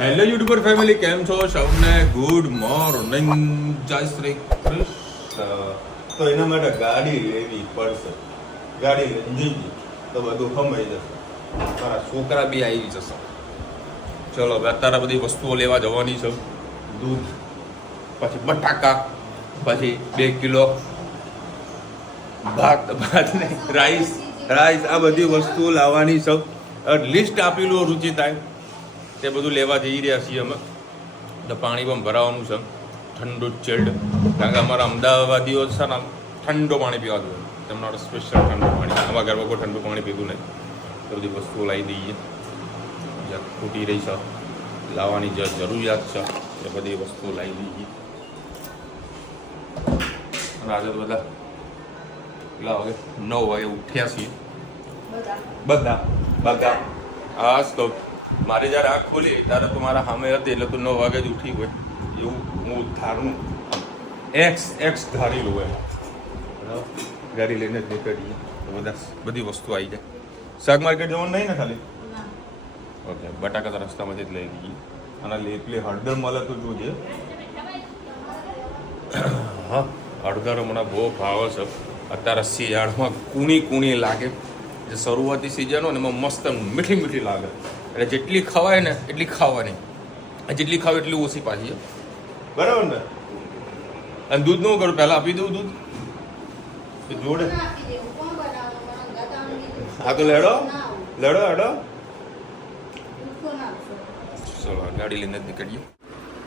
Hello YouTuber family, કેમ છો? સૌને ગુડ મોર્નિંગ, જય શ્રી કૃષ્ણ. તો એના માટે ગાડી લેવી પડશે. ગાડી લઈને જઈએ તો બધું ખમાઈ જશે. મારા છોકરા બી આવી જશે. ચલો હવે અત્યારે બધી વસ્તુઓ લેવા જવાની છે. દૂધ, પછી બટાકા, પછી 2 કિલો ભાત નહીં, રાઈસ, આ બધી વસ્તુઓ લાવવાની છે. લિસ્ટ આપેલું રુચિતાએ, તે બધું લેવા જઈ રહ્યા છીએ અમે. તો પાણી પણ ભરાવાનું છે, ઠંડુ ચિલ્ડ, કારણ કે અમારા અમદાવાદીઓ છે ને ઠંડુ પાણી પીવા જોઈએ. તેમના સ્પેશિયલ ઠંડુ પાણી. આમાં ઘરમાં કોઈ ઠંડુ પાણી પીતું નહીં. તો બધી વસ્તુઓ લાવી દઈએ. જ્યાં ખૂટી રહી છે, લાવવાની જરૂરિયાત છે, એ બધી વસ્તુઓ લાવી દઈએ. અને આજે તો બધા કેટલા વાગે? 9 વાગે ઉઠ્યા છીએ બધા. હા તો મારી જ્યારે આંખ ખોલી ત્યારે તો મારા સામે હતી, એટલે તો 9 વાગે જ ઉઠી હોય એવું હું ધારનું એક્સ ધારેલું હોય. ગાડી લઈને જ નીકળીએ તો બધી વસ્તુ આવી જાય. શાક માર્કેટ જવાનું નહીં ને ખાલી? ઓકે, બટાકા તો રસ્તામાંથી જ લઈ લઈએ. અને લેપલી હળદર મળે તો જોજે. હા, હળદર હમણાં બહુ ભાવ છે અત્યારે. શિયાળમાં કૂણી લાગે. જે શરૂઆતી સિઝન હોય ને એમાં મસ્ત મીઠી લાગે. એટલે જેટલી ખવાય ને એટલી ખાવાની, જેટલી ખાવ એટલી ઓછી પાછી. બરાબર ને? અને દૂધ નું કરું, પહેલા આપી દઉં દૂધ જોડે. હા તો લેડો. ચલો ગાડી લઈને જ નીકળીએ.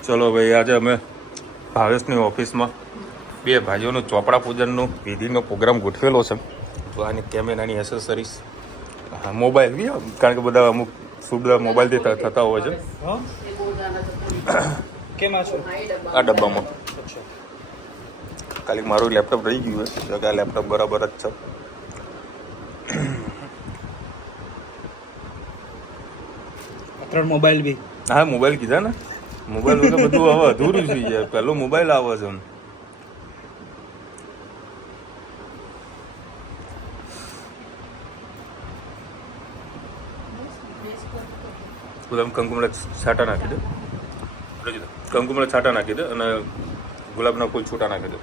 ચલો ભાઈ, આજે અમે ભાવેશની ઓફિસમાં 2 ભાઈઓનો ચોપડા પૂજનનો વિધિનો પ્રોગ્રામ ગોઠવેલો છે. તો આની કેમેરાની એસેસરીઝ, મોબાઈલ બી, કારણ કે બધા અમુક શુભ મોબાઈલથી થતા હોય છે. આ ડબ્બામાં ખાલી મારું લેપટોપ રહી ગયું હોય કે આ લેપટોપ બરાબર જ છે. મોબાઈલ બી, હા મોબાઈલ કીધા ને. મોબાઈલ વગર બધું હવે અધૂરું થઈ જાય. પહેલો મોબાઈલ આવે છે. કંકુમળા છાંટા નાખી દે. કંકુમળા છાંટા નાખી દે અને ગુલાબના ફૂલ છૂટા નાખી દે.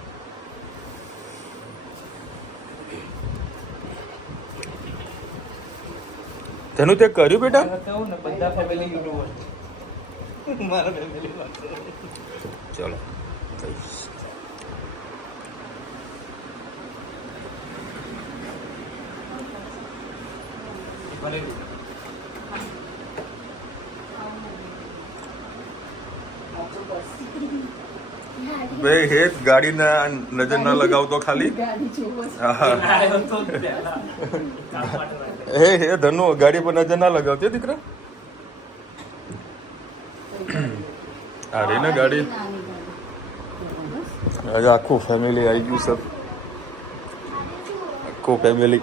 તેનું તે કર્યું બેટા? બધા ફેમિલી યુટ્યુબર, મારા ફેમિલી ચલો ભાઈ, હે ગાડીના નજર ના લગાવતો ખાલી. હે ધનુ, ગાડી પર નજર ના લગાવતી દીકરા. અરે ને ગાડી આજે આખું ફેમિલી આવી ગયું સર. આખું ફેમિલી.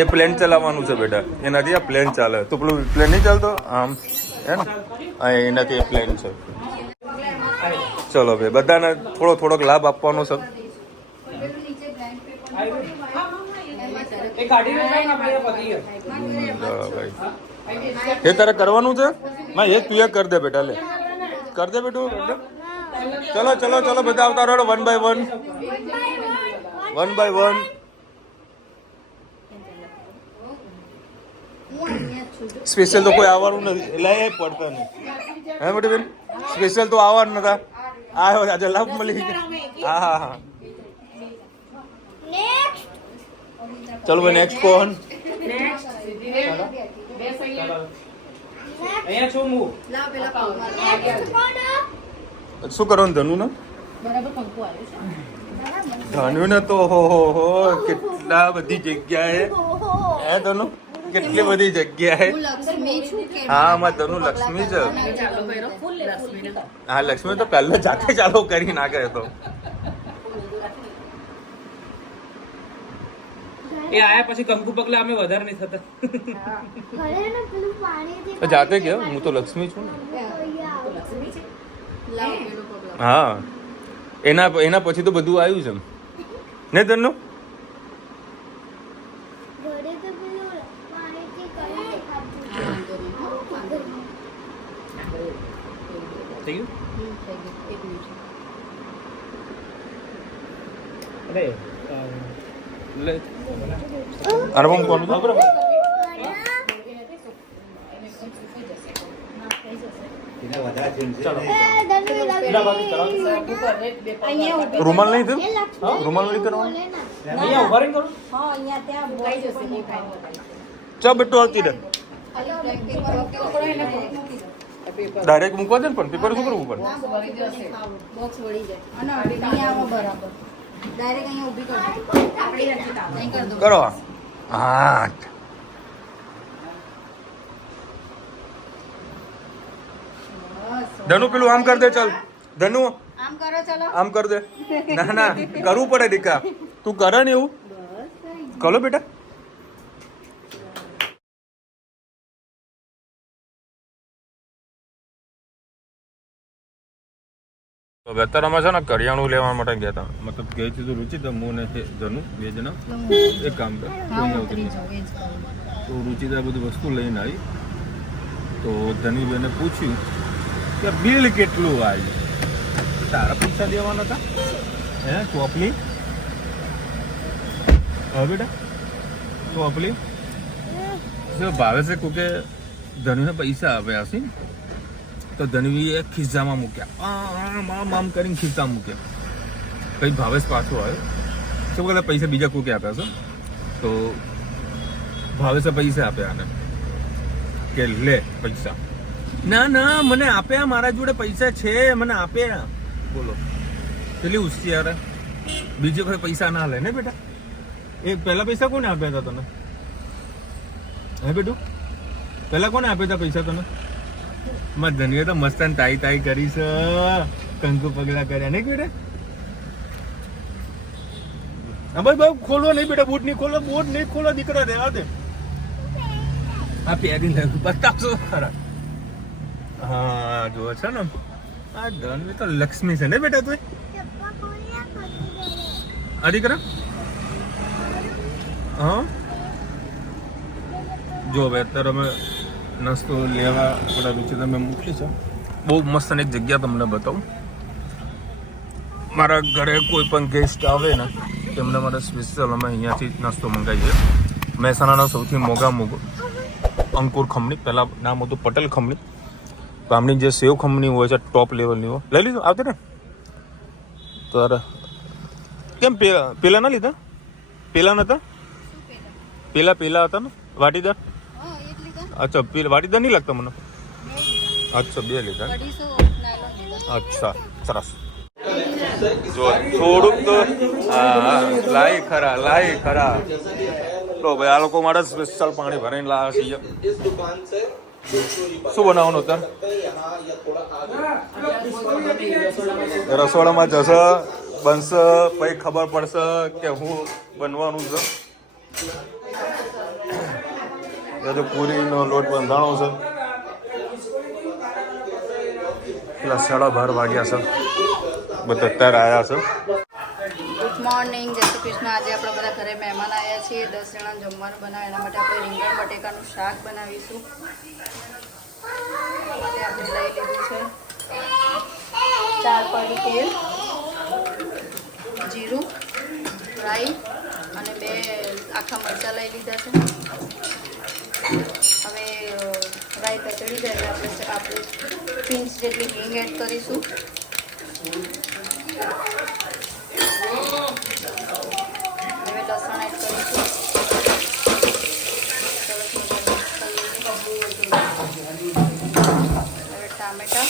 એ પ્લેન ચલાવવાનું છે બેટા, એનાથી આ પ્લેન ચાલે. તો પેલું પ્લેન નહીં ચાલતો આમ, હે ને? એનાથી એ પ્લેન છે. ચલો ભાઈ, બધાને થોડોક લાભ આપવાનો છે. એ તારે કરવાનું છે? માં એ તું કર દે બેટા. લે કર દે બેટું. ચલો બધા આવતા રહો. 1 by 1. સ્પેશિયલ તો કોઈ આવવાનું નથી, એટલે એ પડતા નહીં. હે બેટી બેન, સ્પેશિયલ તો આવવાનું નતા. આવ્યો આજે લાભ મળી. હા. ચલો ભાઈ, નેક્સ્ટ કોણ? શું કરવાનું ધનુ ને? ધનુ ને તો હો કેટલા બધી જગ્યાએ. હે ધનુ, કેટલી બધી જગ્યાએ. હા, આમાં ધનુ લક્ષ્મી છે. હા, લક્ષ્મી તો પહેલા જાતે ચાલુ કરી નાખે. તો એ આયા પછી કંકુ પગલા અમે વધારે નહીં થતા. જાતે ગયો. હું તો લક્ષ્મી છું ને. હા, એના પછી તો બધું આવ્યું છે ને તનુ. થઈ ગયું એક મિનિટ. અરે લે અનુપમ કોણ હા, બરાબર. રૂમાલ નહીં થયું રૂમાલ નહીં કરવાનું અહીંયા ઉભા રહીને કરો. હા, અહીંયા ત્યાં બોલ જશે દેખાય. ચા બેટો આવતી રહે ડાયરેક્ટ મૂકવા દે ને પણ પેપર શું કરવું પડે બોક્સ વળી જાય. અને અહીંયા આવો બરાબર. ડાયરેક્ટ અહીંયા ઊભી કરજો. અહીં કર દો. કરો હા બસ. ધનુ પેલું આમ કર દે ચાલ ધનુ આમ કરો ચલો. આમ કર દે ના ના કરવું પડે દીકા તું કરે ને એવું બસ થઈ ગયું. કરો બેટા તો અત્યારે અમે છે ને કરિયાણું લેવા માટે ગયા હતા મતલબ ગઈ હતી તો રુચિ તો હું ને ધનુ બે જણા એક કામ કર હા, ઉતરી જાઓ, એ જ કરો. તો રુચિતા બધી વસ્તુ લઈને આવી તો ધનીબેને પૂછ્યું કે બિલ કેટલું આવ્યું તારા પૈસા દેવાના હતા હે ચોપલી હા બેટા ચોપલી શું ભાવે છે કોકે ધનુને પૈસા આપ્યા છે તો ધનવીએ ખિસ્સામાં મૂક્યા આમ કરીને ખિસ્સામાં મૂક્યા કઈ ભાવેશ પાછો આવ્યો શું કદાચ પૈસા બીજા કોકે આપ્યા છે તો ભાવેશે પૈસા આપ્યા આને કે લે પૈસા ના ના મને આપ્યા મારા જોડે પૈસા છે મને આપ્યા બોલો પેલી હોશિયાર બીજે કોઈ પૈસા ના લે ને બેટા એ પહેલા પૈસા કોને આપ્યા હતા તને હે બેટું પહેલા કોને આપ્યા હતા પૈસા તને મારા ધનીએ તો મસ્ત તાઈ તાઈ કરી છે કંકુ પગલા કર્યા નહીં બેટા હા ભાઈ ભાઈ ખોલો નહીં બેટા બૂટ નહીં ખોલો બૂટ નહીં ખોલો દીકરા દે આ દે આ પહેરી લે બતાવશો ખરા હા જો છે ને આ ધનવી તો લક્ષ્મી છે ને બેટા તું આ દીકરા હા જો હવે અત્યારે અમે નાસ્તો લેવા આપણા રૂચિ તમે મૂકી છે બહુ મસ્ત એક જગ્યા તમને બતાવું મારા ઘરે કોઈ પણ ગેસ્ટ આવે ને તેમને મારે સ્પેશિયલ અમે અહીંયાથી નાસ્તો મંગાવીએ મહેસાણાનો સૌથી મોંઘા અંકુર ખમણી પહેલાં નામ હતું પટેલ ખમણી તો આમની જે સેવ ખમણી હોય છે ટોપ લેવલની હોય લઈ લીધું આવતી ને તો અરે કેમ પેલા ના લીધા પેલા નતા પેલા હતા ને વાટીદાર હા, એક લીધા. અચ્છા પેલા વાટીદાર નહીં લાગતા મને અચ્છા બે લીધા ને? અઢીસો નાયલોન લીધા. અચ્છા સરસ જો થોડુંક તો હા લાઈ ખરા તો ભાઈ આ લોકો માટે સ્પેશિયલ પાણી ભરીને લાવે છે શું બનાવવાનું અત્યારે રસોડામાં જશે બનશે પછી ખબર પડશે કે હું બનવાનું છે જો પૂરીનો લોટ બંધાણો છે પેલા 12:30 વાગ્યા છે બધા અત્યારે આવ્યા છે ગુડ મોર્નિંગ, જય શ્રી કૃષ્ણ. આજે આપણા બધા ઘરે મહેમાન આવ્યા છીએ. 10 જણા જમવાનું બનાવે એના માટે આપણે રીંગણ બટેકાનું શાક બનાવીશું. એના માટે આપણે લઈ લીધું છે 4 પાડી તેલ, જીરું, રાઈ અને 2 આખા મરચાં લઈ લીધા છે. હવે રાઈ તતડી જાય એટલે આપણે પિંચ જેટલી હિંગ એડ કરીશું. હવે લસણ એડ કરીશું. હવે ટામેટા,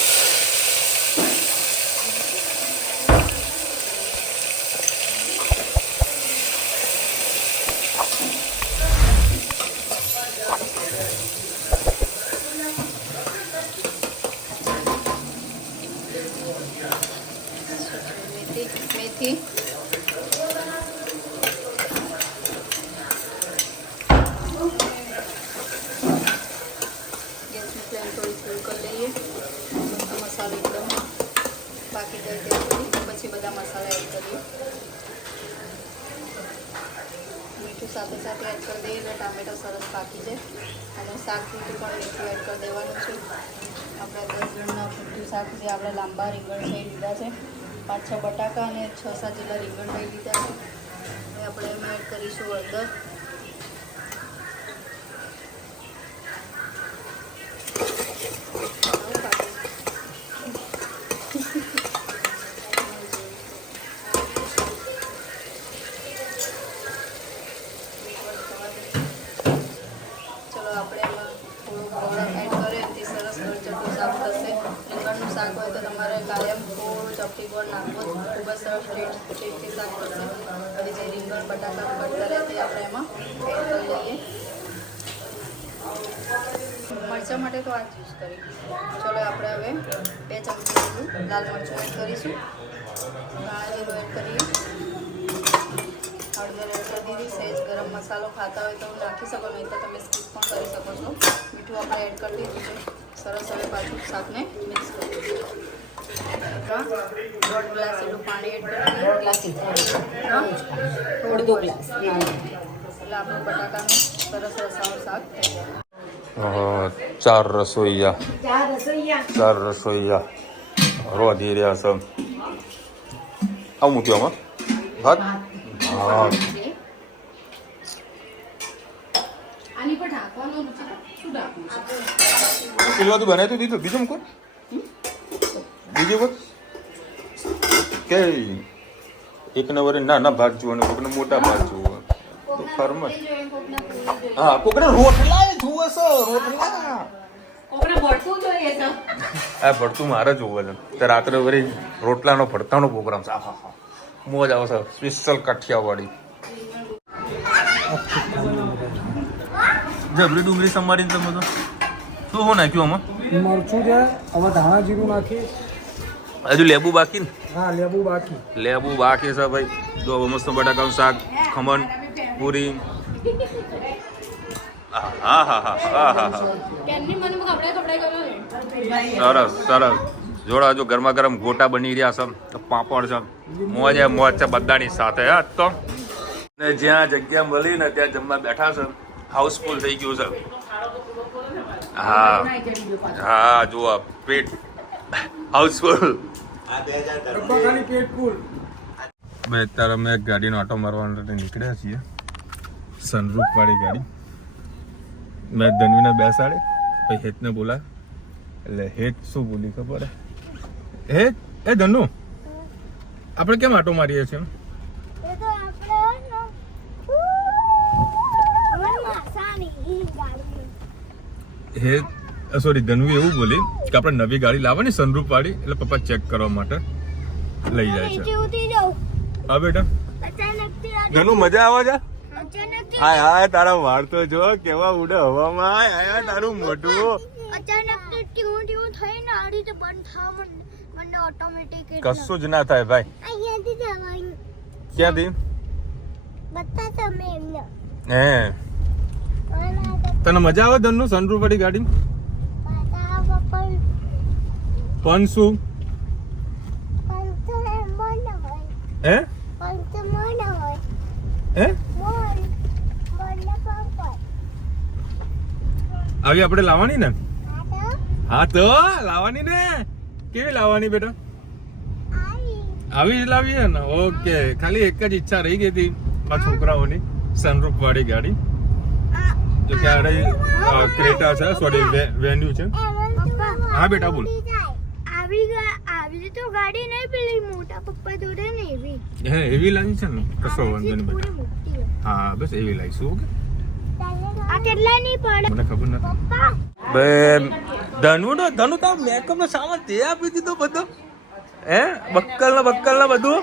મેથી, ગેસની ફ્લેમ થોડી ફૂલ કરી લઈએ. બધા મસાલા એકદમ બાકી કરી દઈએ. પછી બધા મસાલા એડ કરીએ. મીઠું સાથે સાથે એડ કરી દઈએ એટલે ટામેટા સરસ પાકી જાય અને શાક પૂરતું પણ મીઠું એડ કરી દેવાનું છે. આપણે 10 જણના પૂરતું શાક જે આપણે લાંબા રીંગણ લઈ લીધા છે, 5-6 બટાકા અને 6-7 જેટલા રીંગણ લઈ લીધા છે. હવે આપણે એમાં એડ કરીશું હળદર, આપણે એમાં થોડું ગોળ એડ કરીએ તે સરસ ચટપટું શાક થશે. રીંગણનું શાક હોય તો તમારે કાયમ થોડું ચપટી ગોળ નાખવો, ખૂબ જ સરસ ટેસ્ટી શાક થશે. હવે જે રીંગણ બટાકા કટ કરે તે આપણે એમાં એડ કરી લઈએ. મરચાં માટે તો આ જ યુઝ કરી. ચલો આપણે હવે 2 ચમચી જેટલું લાલ મરચું એડ કરીશું, ધાણા જીરું એડ કરીએ, હળદર એડ કરી દીધી. સહેજ ગરમ મસાલો ખાતા હોય તો નાખી શકો, નહીં તો તમે સ્કીપ પણ કરી શકો છો. મીઠું આપણે એડ કરી દીધું છે. સરસ હવે પાછું શાકને મિક્સ કરી દઈશું. 1.5 ગ્લાસ જેટલું પાણી એડ કરી દઈએ. અડધો ગ્લાસ એટલે આપણું બટાકાનું સરસ રસાનું શાક થઈ જાય. 4 રસોઈયા રોધી રહ્યા છે. આવું મૂક્યું આમાં ભાત. હા, આની પર ઢાંકવાનું છે. શું ઢાંકવું છે? પેલું બધું બનાવી તો દીધું, બીજું મૂકો, બીજું બોલ કે એક નંબર નાના ભાત જુઓ ને કોકને મોટા ભાત જુઓ તો ફરમ. હા, કોકને રોટલા જુઓ છો, રોટલા આ ભરતું મારે જોવે છે. તો રાત્રે વળી રોટલાનો ભરતાનો પ્રોગ્રામ છે. હા હા, મોજ આવે છે. સ્પેશિયલ કાઠિયાવાડી જબરી ડુંગળી સમારીને તમે તો શું નાખ્યું આમાં? મરચું છે, હવે ધાણા જીરું નાખી. હજુ લેબુ બાકી ને? હા, લેબુ બાકી. લેબુ બાકી છે ભાઈ. જો મસ્ત બટાકાનું શાક, ખમણ, પૂરી. હા હા હા હા હા હા, સરસ સરસ. જોડા જો ગરમા ગરમ ગોટા બની રહ્યા છે, પાપડ છે, મોજે મોજ છે બધાની સાથે. હા, તો ને જ્યાં જગ્યા મળી ને ત્યાં જમવા બેઠા છે. હાઉસફુલ થઈ ગયું છે. હા હા, જુઓ પેટ હાઉસફુલ. ખાલી પેટ ફૂલ. ભાઈ અત્યારે અમે એક ગાડીનો ઓટો મારવા માટે નીકળ્યા છીએ. સનરૂફ વાળી ગાડી. મેં ધનવીને બેસાડે, પછી હેતને બોલા, એટલે હેત શું બોલી ખબર હે? એ ધનુ, આપણે કેમ આટો મારીએ છીએ? હેત સોરી ધનવી એવું બોલી કે આપણે નવી ગાડી લાવવાની સનરૂફ વાળી, એટલે પપ્પા ચેક કરવા માટે લઈ જાય છે. હા બેટા, ધનુ મજા આવે છે? હાય હાય, તારા વાળ તો જો કેવા ઉડે હવામાં. હાય તારું મોઢું. કશું જ ના થાય ભાઈ. ક્યાંથી? હે, તને મજા આવે ધનુ સનરૂફ વાળી ગાડી? પણ શું હે હે આવી આપણે લાવવાની ને? હા તો લાવવાની ને. કેવી લાવવાની બેટા? આવી જ લાવી છે ને? ઓકે, ખાલી એક જ ઈચ્છા રહી ગઈ હતી આ છોકરાઓની, સનરૂફ વાળી ગાડી. તો ક્યારે ક્રેટા છે, સોરી વેન્યુ છે. હા બેટા બોલ. આવી તો ગાડી નહીં, પેલી મોટા પપ્પા જોડે ને એવી. હે, એવી લાવી છે ને? કશો વાંધો નહીં બેટા. હા બસ એવી લાવીશું. ઓકે, આ કેટલા ની પડે મને ખબર નથી. બે ધનુ તો મેકઅપ નો સામાન તે આપી દીધો બધો. હે, બક્કલ ને બધું.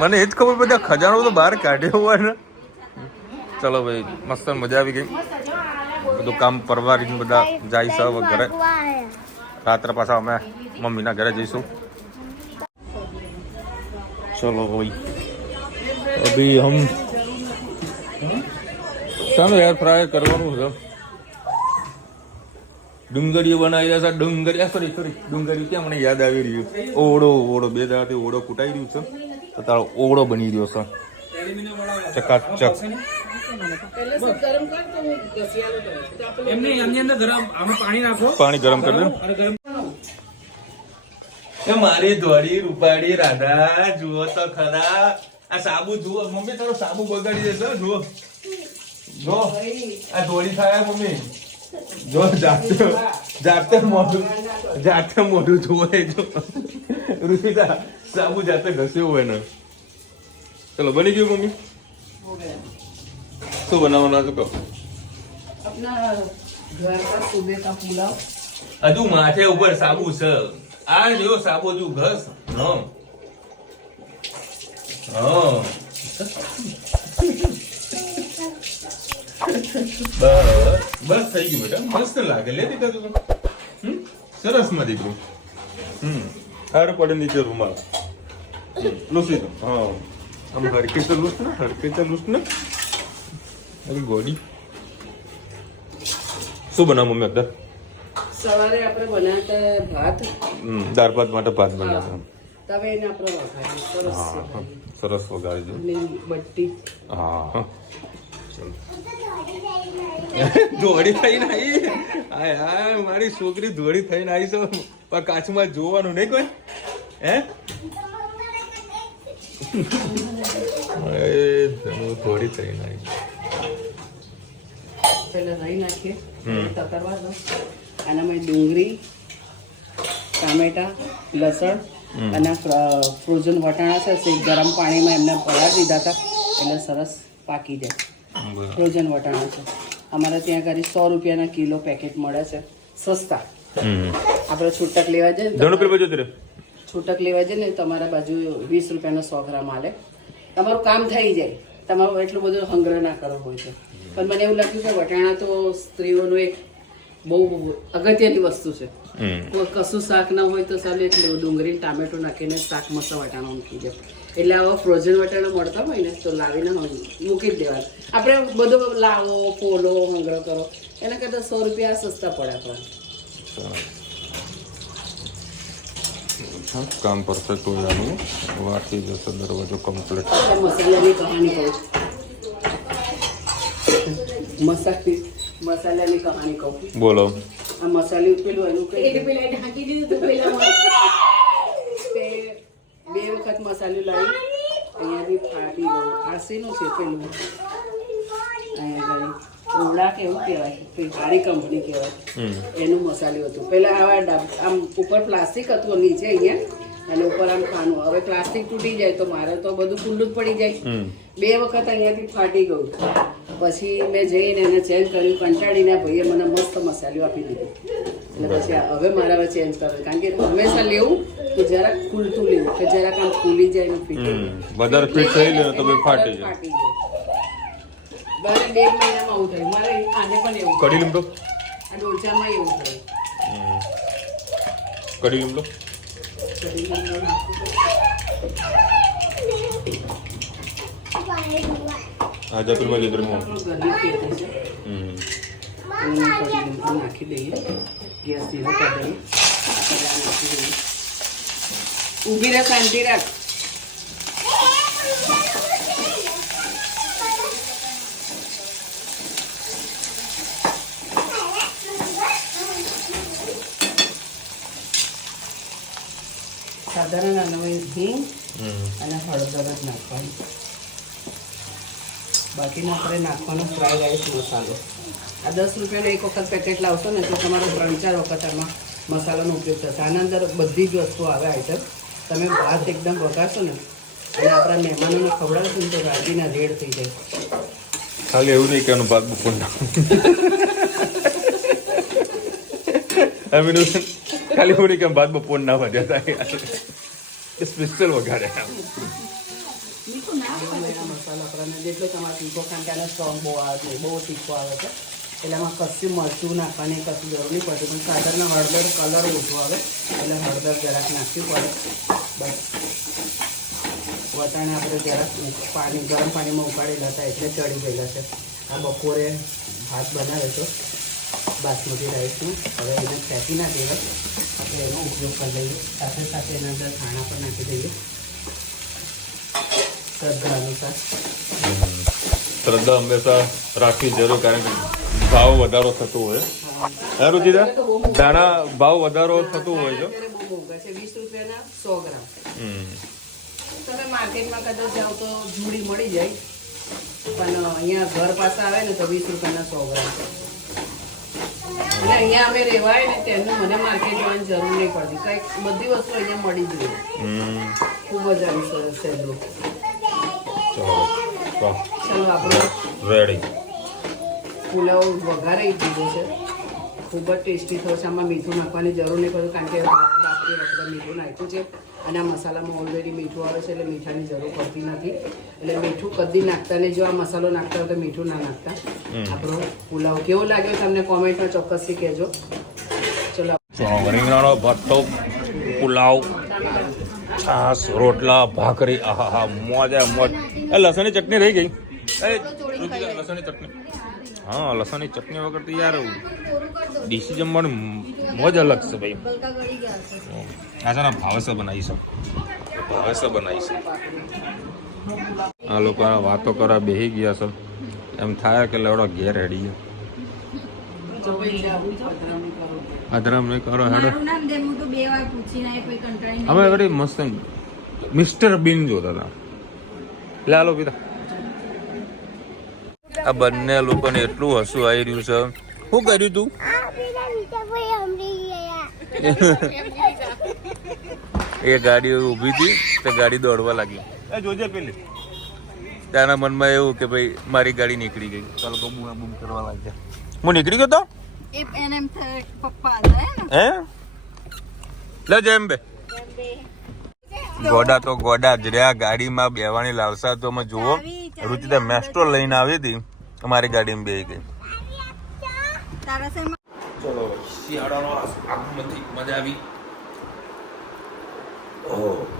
મને એ જ ખબર, બધા ખજાનો તો બહાર કાઢ્યો હોય ને. ચલો ભાઈ, મસ્ત મજા આવી ગઈ. બધું કામ પરવારીને બધા જાય છે હવે ઘરે. રાત્રે પાછા અમે મમ્મીના ઘરે જઈશું. ચલો ભાઈ, અભી હમ ચાલો એર ફ્રાયર કરવાનું છે. ડુંગળીઓ બનાવી રહ્યા છે. ડુંગળી ક્યાં મને યાદ આવી રહ્યું. ઓળો બે દાડાથી ઓળો કૂટાઈ રહ્યું છે તો તારો ઓળો બની રહ્યો છે ચકાચક. પાણી ગરમ કરી દે. મારી ધોળી રૂપાળી રાધા જુઓ તો ખરા. આ સાબુ જુઓ મમ્મી, તારો સાબુ બગાડી દેશે. જુઓ જો આ ધોળી થાય મમ્મી. જો જાતે મોઢું જુઓ જો ઋષિતા સાબુ જાતે ઘસ્યો હોય ને. ચલો બની ગયું મમ્મી. શું બનાવવાનું હતું કહો. હજુ માથે ઉપર સાબુ છે. આ જો સાબુ જો ઘસ. બસ થઈ ગયું બેટા. મસ્ત લાગે. લે દીકરા તું સરસ માં દીકરું. હારે પડે નીચે રૂમાલ લૂસી દો. હા આમ હરકે તો લૂસ ને અરે ગોડી. શું બનાવ મમ્મી અત્યારે? સવારે આપણે બનાવતા ભાત, દાળ ભાત માટે ભાત બનાવ્યા. તવે એને આપણે વઘાર્યું સરસ હા સરસ વગાડી દો. બટ્ટી હા ધોળી થઈને આવી. હાય મારી છોકરી ધોળી થઈને આવી છે. પણ કાચમાં જોવાનું નહીં કોઈ. હે થોડી થઈને આવી. પેલા રહી નાખીએ, તતરવા દો. આનામાં ડુંગળી, ટામેટા, લસણ અને ફ્રોઝન વટાણા છે તે ગરમ પાણીમાં એમને પલાળી દીધા હતા એટલે સરસ પાકી જાય. ફ્રોઝન વટાણા છે અમારે ત્યાં આગળ 100 રૂપિયાના કિલો પેકેટ મળે છે, સસ્તા. આપણે છૂટક લેવા જઈએ છૂટક લેવા જઈએ ને તમારા બાજુ 20 રૂપિયાનો 100 ગ્રામ આલે. તમારું કામ થઈ જાય, તમારું એટલું બધું સંગ્રહ ના કરવો હોય છે. પણ મને એવું લાગ્યું કે વટાણા તો સ્ત્રીઓનું એક બહુ અગત્યની વસ્તુ છે. કશું શાક ના હોય તો ચાલે એટલે ડુંગળી ટામેટું નાખીને શાક મસ્ત વટાણા મૂકી દે. એટલે આવા ફ્રોઝન વટાણા મળતા હોય ને તો લાવીને મૂકી જ દેવાના. આપણે બધો લાવો ફોલો સંગ્રહ કરો એના કરતાં 100 રૂપિયા સસ્તા પડે આપણને. કામ પરફેક્ટ હોય આનું. વાટી જશે દરવાજો કમ્પ્લીટ. મસાલાની કહાની કહું મસાલાની કહાની કહું. બોલો. આ મસાલી પેલું એનું ઢાંકી દીધું પેલા તે 2 વખત મસાલું લાવી અહીંયાથી ફાટી ગયું. આ શેનું છે પેલું અહીંયા ઓવડા કેવું કહેવાય, સારી કંપની કહેવાય એનું મસાલું હતું. પેલા આવા આમ ઉપર પ્લાસ્ટિક હતું નીચે અહીંયા અને ઉપર આમ ખાનું. હવે પ્લાસ્ટિક તૂટી જાય તો મારે તો બધું ખુલ્લું જ પડી જાય. 2 વખત અહીંયાથી ફાટી ગયું. પછી મેં જઈને એને ચેન્જ કર્યું. કંટાળીને ભાઈએ મને મસ્ત મસાલું આપી દીધું. એટલે પછી હવે મારે હવે ચેન્જ કરવાનું, કારણ કે હંમેશા લેવું તો જરાક ખુલતું લેવું કે જરાક આમ ખુલી જાય ને ફીટ વધારે ફીટ થઈ જાય તો ફાટી જાય. બને 1 મહિનામાં આવું થયું. મારે આને પણ એવું કઢી લીમડો, આ ડોલચામાં એવું થયું. કઢી લીમડો હા જતુરમાં જતુરમાં ઘરની ખેતી છે. નાખી દઈએ. ગેસ ધીરો કરી દઈએ. નાખી દઈએ. ઊભી રહે, શાંતિ રાખ. સાધારણ આનામાં હિંગ અને હળદર જ નાખવાની. બાકીનો આપણે નાખવાનો ફ્રાઈડ રાઈસ મસાલો. આ 10 રૂપિયાનો એક વખત પેકેટ લાવશો ને તો તમારો 3-4 વખત આમાં મસાલાનો ઉપયોગ થશે. આના અંદર બધી જ વસ્તુ આવે આઈટમ. તમે ભાત એકદમ વઘારશો ને અને આપણા મહેમાનોને ખવડાવશો ને તો રાજીના રેડ થઈ જાય. ખાલી એવું નહીં કે એનું ભાત બપોર ના ખાલી એવું નહીં કે ભાત બપોર ના વધ્યા હતા સ્પેશિયલ વઘારે. મસાલો આપણને જેટલો તમારે તીખો ખાંડ કે સ્ટ્રોંગ બહુ આવે છે, બહુ તીખો આવે છે એટલે આમાં કશું મરચું નાખવાની કશું જરૂર નહીં પડતી. પણ સાધારણ હળદર કલર ઓછો આવે એટલે હળદર જરાક નાખવી પડે. બસ વટાણા આપણે જરાક પાણી ગરમ પાણીમાં ઉકાળેલા હતા એટલે ચડી ગયેલા છે. આ બપોરે ભાત બનાવ્યો હતો બાસમતી રાઈસનું. હવે એને ફેંકી ના દેવાય, આપણે એનો ઉપયોગ કરી લઈએ. સાથે સાથે એના અંદર ધાણા પણ નાખી દઈએ શ્રદ્ધા અનુસાર. શ્રદ્ધા હંમેશા રાખવી જરૂર, કારણ કે ભાવ વધારો થતો હોય. હા રુચિતા, દાણા ભાવ વધારો થતો હોય છે. અત્યારે બહુ મોંઘા છે, 20 રૂપિયાના 100 ગ્રામ. તમે માર્કેટમાં કદાચ જાઓ તો જુડી મળી જાય, પણ અહીંયા ઘર પાસે આવે ને તો 20 રૂપિયાના 100 ગ્રામ છે. એટલે અહીંયા અમે રહેવાય ને તેનું મને માર્કેટ જવાની જરૂર નહીં પડતી, કંઈક બધી વસ્તુ અહીંયા મળી જોઈએ. ખૂબ જ આવી સરસ સહેલું. ચલો ચાલો આપણે રેડી. પુલાવ વઘારી દીધો છે, ખૂબ જ ટેસ્ટી થયો છે. આમાં મીઠું નાખવાની જરૂર નહીં પડતું, કારણ કે બાપરી વખતે મીઠું નાખ્યું છે અને આ મસાલામાં ઓલરેડી મીઠું આવે છે, એટલે મીઠાની જરૂર પડતી નથી. એટલે મીઠું કદી નાખતા નહીં, જો આ મસાલો નાખતા હોય તો મીઠું ના નાખતા. આપણો પુલાવ કેવો લાગ્યો તમને કોમેન્ટમાં ચોક્કસથી કહેજો. ચલો રીંગણાનો ભટ્ટો, પુલાવ, છાસ, રોટલા, ભાખરી, આહા મોજ મોજ. એ લસણની ચટણી રહી ગઈ. લસણની ચટણી, હા લસણની ચટણી વગર તો યાર દેશી જમવાની મોજ અલગ છે ભાઈ. આ છે ને ભાવેસર બનાવીશું, ભાવેસર બનાવીશું. આ લોકો વાતો કરવા બેસી ગયા છે, એમ થાય કે લેવડો ઘેર હેડી અધરમ નહીં કરો હેડો. અમે વળી મસ્ત મિસ્ટર બીન જોતા હતા. લે આલો પીતા. આ બંને લોકોને એટલું હસવું આવી રહ્યું છે. શું કર્યું તું? એ ગાડી ઊભી હતી તો ગાડી દોડવા લાગી. એ જોજે પેલી, ત્યાંના મનમાં એવું કે ભાઈ મારી ગાડી નીકળી ગઈ, ચાલો તો બૂમ બૂમ કરવા લાગ્યા. હું નીકળી ગયો તો હે લે જેમ બે ગોડા તો ગોડા જ રહ્યા. ગાડીમાં બેવાની લાલસા તો અમે જુઓ. રુચિતા મેસ્ટ્રો લઈને આવી હતી, અમારી ગાડીમાં બેસી ગઈ. ચલો શિયાળાનો આગમનથી મજા આવી.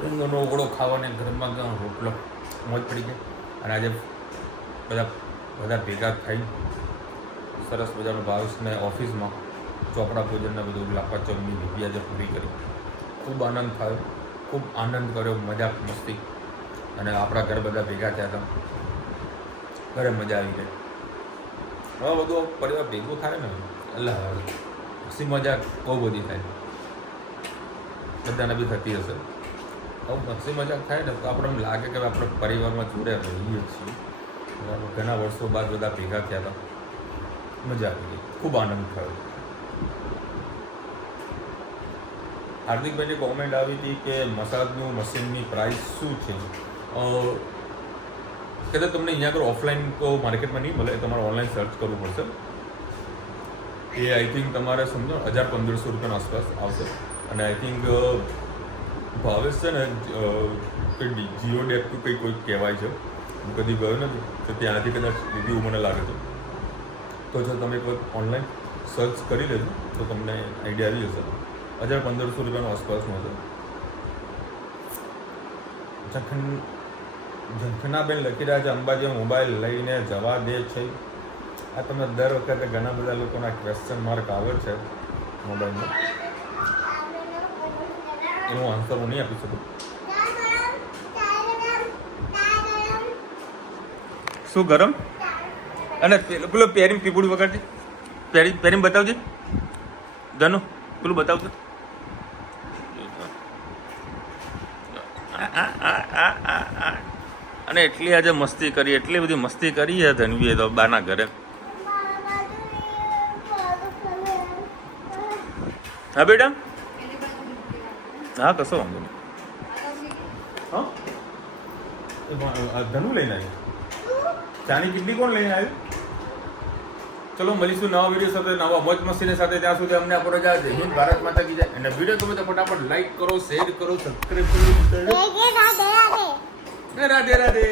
રીંગણનો ઓગળો ખાવાને ગરમમાં ગરમ રોટલો મોજ પડી ગઈ. અને આજે બધા ભેગા થઈ સરસ મજાનો ભાવેશને ઓફિસમાં ચોપડા પૂજનને બધું લાપાચમની વિધિ આજે પૂરી કરી. ખૂબ આનંદ થયો, ખૂબ આનંદ કર્યો, મજા મસ્તી. અને આપણા ઘર બધા ભેગા થયા હતા, ઘરે મજા આવી ગઈ. હવે બધું પરિવાર ભેગું થાય ને એટલે હસી મજા બહુ બધી થાય, બધાને બી થતી હશે. હવે હસી મજાક થાય ને તો આપણે એમ લાગે કે આપણે પરિવારમાં જોડે રહીએ છીએ. ઘણા વર્ષો બાદ બધા ભેગા થયા હતા, મજા આવી ગઈ, ખૂબ આનંદ થયો. હાર્દિકભાઈની કોમેન્ટ આવી હતી કે મસાજનું મશીનની પ્રાઇસ શું છે. કદાચ તમને અહીંયા આગળ ઓફલાઈન તો માર્કેટમાં નહીં મળે, તમારે ઓનલાઈન સર્ચ કરવું પડશે. એ આઈ થિંક તમારે સમજો 1000-1500 રૂપિયાના આસપાસ આવશે. અને આઈ થિંક ભાવેશ છે ને કંઈ જીઓ ડેપ ટુ કંઈ કોઈ કહેવાય છે, હું કદી ગયો નથી તો ત્યાંથી કદાચ લીધી એવું મને લાગે છે. તો જો તમે કોઈ ઓનલાઈન સર્ચ કરી લેજો તો તમને આઈડિયા આવી જશે. 1000-1500 રૂપિયાનો આસપાસમાં છે. ઝંખનાબેન લખી રહ્યા છે અંબાજી મોબાઈલ લઈને જવા દે છે. આ તમને દર વખતે ઘણા બધા લોકોના ક્વેશ્ચન માર્ક આવે છે મોબાઈલમાં, એનું આન્સર હું નહીં આપી શકું. શું ગરમ? અને પેલો પેરીમ પીપુડી વગાડજે, પેરીમ બતાવજે ધનુ, પેલું બતાવજો. અને એટલી આજે મસ્તી કરી, એટલી બધી મસ્તી કરી છે ધનવીએ તો બાના ઘરે. હા બેટા, હા કશો વાંધો નહીં. હા ધનુ લઈને આવ્યું, ચાની કિડની કોણ લઈને આવ્યું? ચલો મળીશું નવા વિડીયો સાથે, નવા મોજ મસ્તીની સાથે. ત્યાં સુધી અમને આપો રજા. જય હિન્દ, ભારત માતા કી જય. અને વિડીયો ગમે તો ફટાફટ લાઈક કરો, શેર કરો, સબસ્ક્રાઈબ કરો. રાધે રાધે.